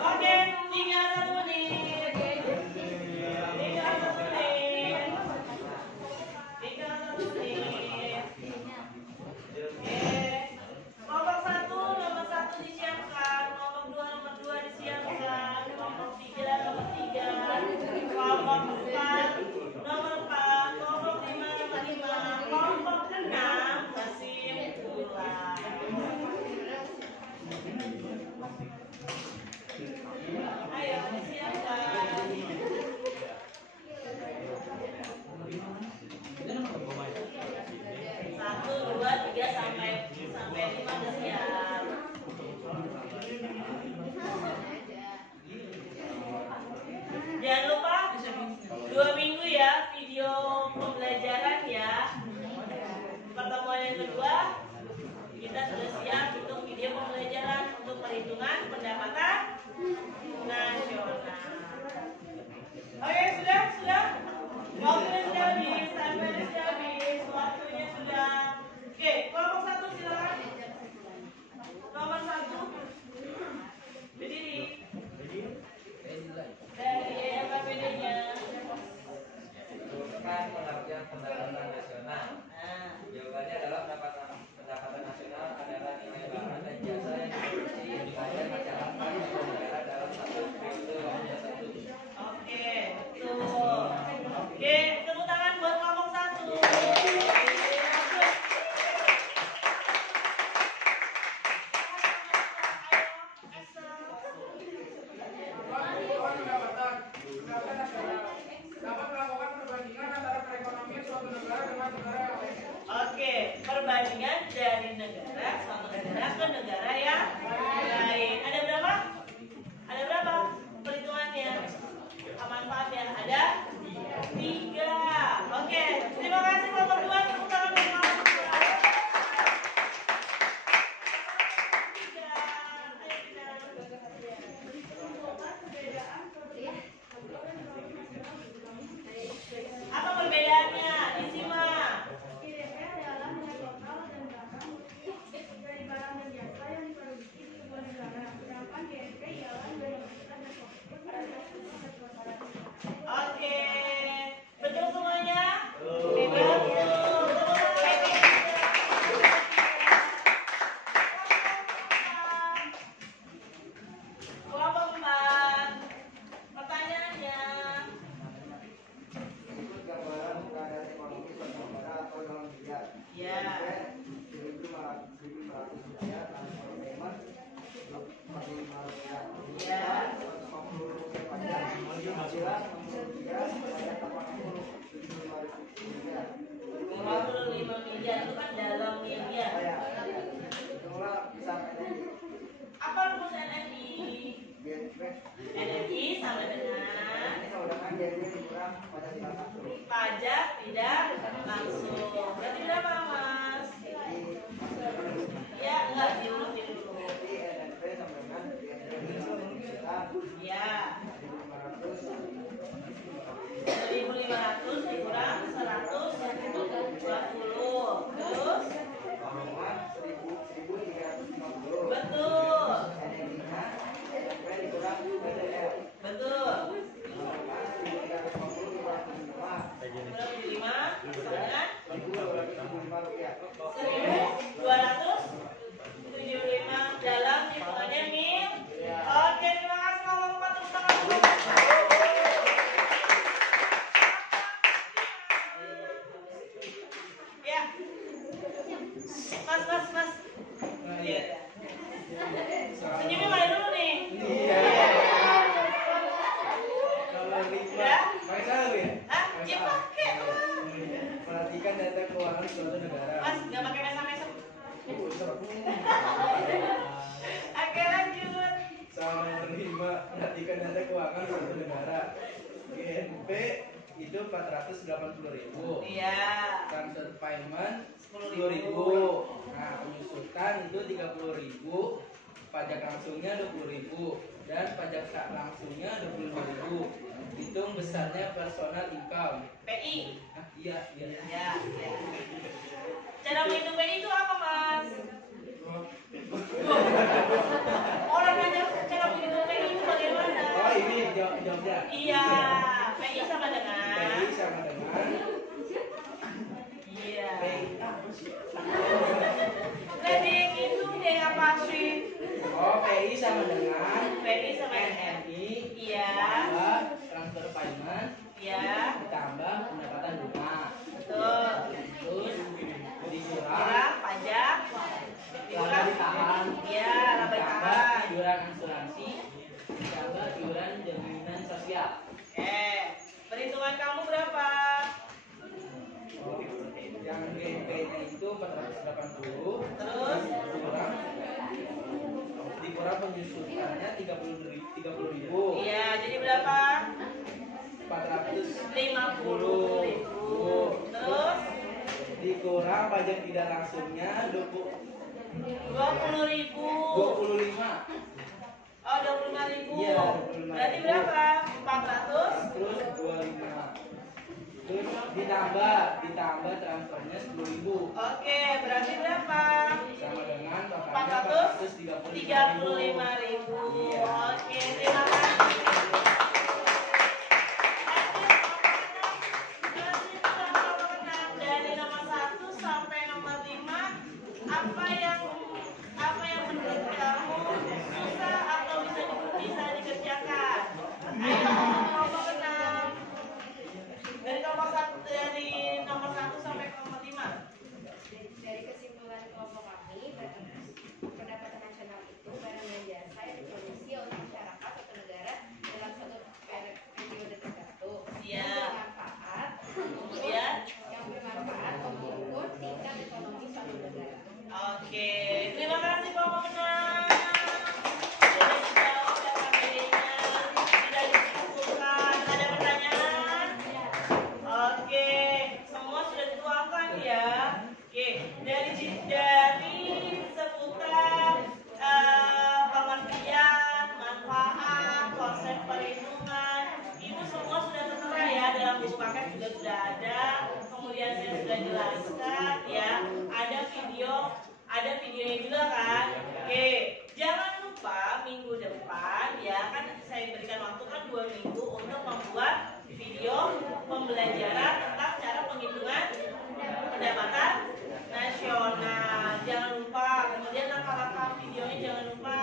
Oke, tinggal 1 menit. Tinggal 1 menit. Oke. Nomor 1 disiapkan, nomor 2 disiapkan, nomor 3 nomor 4, nomor 5 nomor 6 kesimpulan. Ayo disiapkan. 1, 2, 3 sampai 5 udah siap. Jangan lupa 2 minggu ya video pembelajaran ya. Pertemuan yang kedua kita sudah siap untuk video pembelajaran untuk perhitungan pendapatan nasional. Oke, sudah. Waktunya sudah habis, timernya sudah habis, waktunya sudah. Oke, kelompok 1 silakan. Nomor 1 berdiri. Dari KPD-nya. Tentukan pengertian pendapatan nasional. Jawabannya adalah pendapatan nasional adalah nilai barang dan jasa yang diproduksi oleh masyarakat atau negara dalam satu periode waktu tertentu. Oke, betul. Oke, tepuk tangan buat kelompok 1. Oke, perbandingan dari negara suatu negara ke negara yang lain. Ada berapa? Perhitungannya? Manfaat ya? Ada 3. Oke, terima kasih kelompok 2. Tepuk tangan buat kelompok 2. Apa perbedaannya? Disimak. Oke, betul semuanya? Oke, rumus NNI? NNI sama dengan pajak tidak langsung. Berarti berapa, Mas? Ya, enggak diurutin dulu. Ya. 1.500 dikurang 120. Terus? Betul. Betul. 25 dengan 1.275 dalam hitungannya mil. Oke, terima kasih kalau lupa tepuk tangan dulu. Ya. Mas. Iya. Senyumnya mulai dulu nih. Hah? Ya pakai. Perhatikan data keuangan suatu negara. Mas, nggak pakai mesem-mesem. Oke, lanjut. Sama yang terima, perhatikan data keuangan suatu negara. GNP itu 480.000. Iya. Transfer payment 10.000. Nah, penyusutan itu 30.000. Pajak langsungnya 20.000 dan pajak tak langsungnya 25.000. Hitung besarnya personal income. PI. Ah, iya. Ya. Cara menghitung PI itu apa, Mas? Orang nanya cara menghitung PI itu bagaimana? Oh, ini jawabnya. Iya. PI sama dengan. Iya. Lah dia yang hitung dia apa sih? Oh, PI sama dengan NNI. Iya. Tambah transfer payment. Iya. Ditambah pendapatan bunga. Betul. Terus dikurang Kurang pajak. laba ditahan. Iya, laba Ditambah ditahan. iuran asuransi. Ditambah iuran jaminan sosial. Perhitungan kamu berapa? Oh, yang GNP-nya itu 480. Terus dikurang penyusutannya 30.000. Iya, jadi berapa? 450.000. Terus dikurang pajak tidak langsungnya 20.000. 25. Oh, 25.000. Iya, 25.000. Berarti berapa? 400. Terus 25. Terus ditambah transfernya 10.000. Oke, berarti berapa? Sama dengan totalnya 435.000. Iya. Oke, terima kasih. Dari nomor 1 sampai nomor 5, apa yang menurut kamu susah atau bisa dikerjakan? Ayo, kelompok 6. Dari nomor 1 sampai nomor 5. Dari kesimpulan kelompok kami, pendapatan nasional itu barang dan jasa yang diproduksi oleh masyarakat atau negara dalam suatu periode tertentu. Iya. Yang bermanfaat mengukur tingkat ekonomi suatu negara. Oke, terima kasih kelompok 6. Sudah dijawab KKBD-nya, sudah disimpulkan. Ada pertanyaan? Oke, semua sudah dituangkan ya. Oke, dari seputar pengertian, manfaat, konsep perhitungan, Ibu semua sudah tertera ya, dalam buku paket juga sudah ada. Kemudian saya sudah jelaskan ya, ada videonya juga kan. Oke, jangan lupa minggu depan ya, kan saya berikan waktu kan 2 minggu untuk membuat video pembelajaran tentang cara penghitungan pendapatan nasional. Jangan lupa, kemudian langkah-langkah videonya jangan lupa,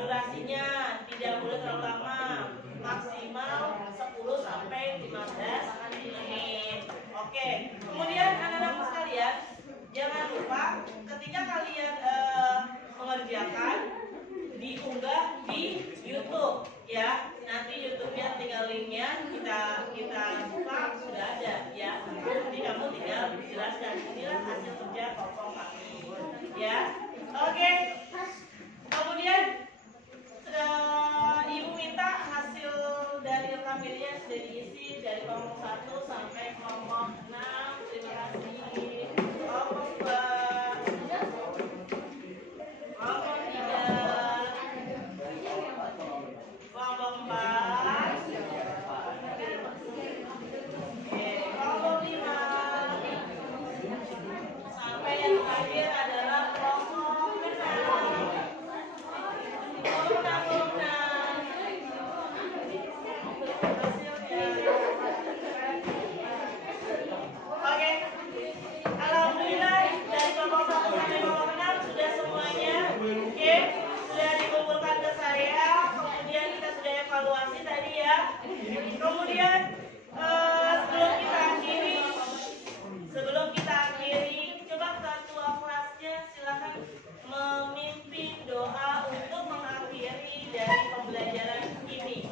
durasinya tidak boleh terlalu lama, maksimal 10 sampai 15 menit. Oke, kemudian anak-anakku sekalian, jangan lupa ketika kalian mengerjakan diunggah di YouTube ya. Nanti YouTube-nya tinggal linknya kita buka, sudah ada ya. Jadi kamu tinggal jelaskan inilah hasil kerja kelompok kami ya. Oke. Kemudian sudah diisi dari kelompok 1 sampai kelompok 6. Terima kasih. Kelompok 2, kelompok 3, kelompok 4, kelompok 5, sampai yang terakhir adalah kelompok 6. Oke, alhamdulillah dari kelompok 1 sampai kelompok 6 sudah semuanya. Oke, sudah dikumpulkan ke saya. Kemudian kita sudah evaluasi tadi ya. Kemudian sebelum kita akhiri, coba ketua kelasnya silakan memimpin doa untuk mengakhiri dari pembelajaran ini.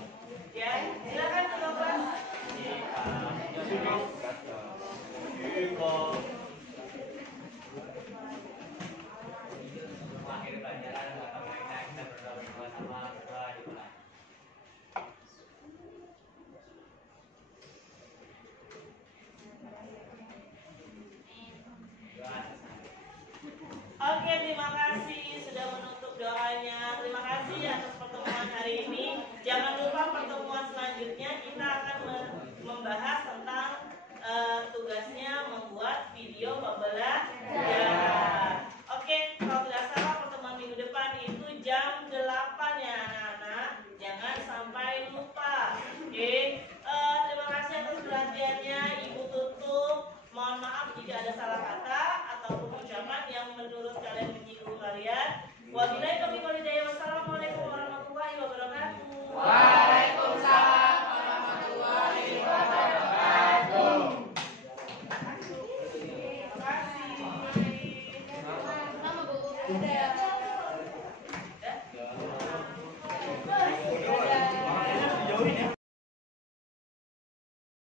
Ya, silakan ketua kelas. Akhir pelajaran atau mereka kita berdoa bersama-sama berdoa dimulai. Oke, terima kasih sudah menutup doanya. Terima kasih atas pertemuan hari ini. Jangan lupa pertemuan selanjutnya kita akan membahas tentang tugasnya membuat video pembelajaran. Oke, kalau tidak salah pertemuan minggu depan itu jam 8 ya anak-anak. Jangan sampai lupa. Oke, terima kasih atas perhatiannya Ibu tutup. Mohon maaf jika ada salah kata ataupun ucapan yang menurut kalian menyinggung kalian. Wabillahi taufiq wal hidayah.